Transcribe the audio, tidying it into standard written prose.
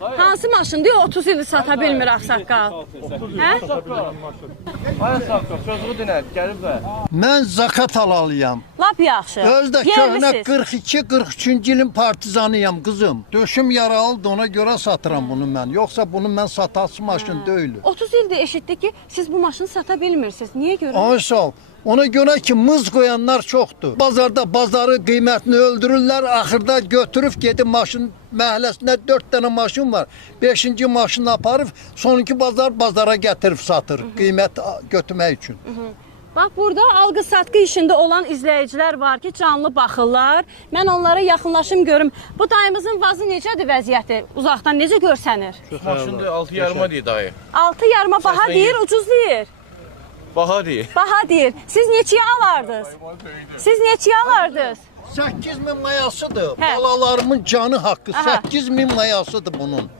Hansı maşındır 30 ildir sata bilmir ağsaqqal? Hə? Ay ağsaqqal, çocuğu dinər, gəlib də. Mən zakat alalıyam. Lap yaxşı. Özdə köhnə Yerlisiz. 42-43-cü ilin partizanıyam qızım. Döşüm yaralıdır, ona görə satıram bunu mən. Yoxsa bunu mən satası maşın deyil. 30 ildir eşitdik ki, siz bu maşını sata bilmirsiniz. Niyə görə? Ay sağ ol. Ona görə ki, mız qoyanlar çoxdur. Bazarda bazarı qiymətini öldürürlər, axırda götürüb gedib maşın məhəlləsində 4 dənə maşın var. 5-ci maşını aparıb, sonunki bazara gətirib satır, qiymət götürmək üçün. Bax, burada alqı-satqı işində olan izləyicilər var ki, canlı baxırlar. Mən onlara yaxınlaşım görüm. Bu dayımızın vazı necədir vəziyyəti? Uzaqdan necə görsənir? Maşındır 6 yarıma deyir dayı. 6 yarıma baha deyir, ucuz deyir. Baha deyir. Baha deyir. Siz neçəyə alardınız? Siz neçəyə alardınız? 8.000 mayasıdır. Hə. Balalarımın canı haqqı. Aha. 8.000 mayasıdır bunun.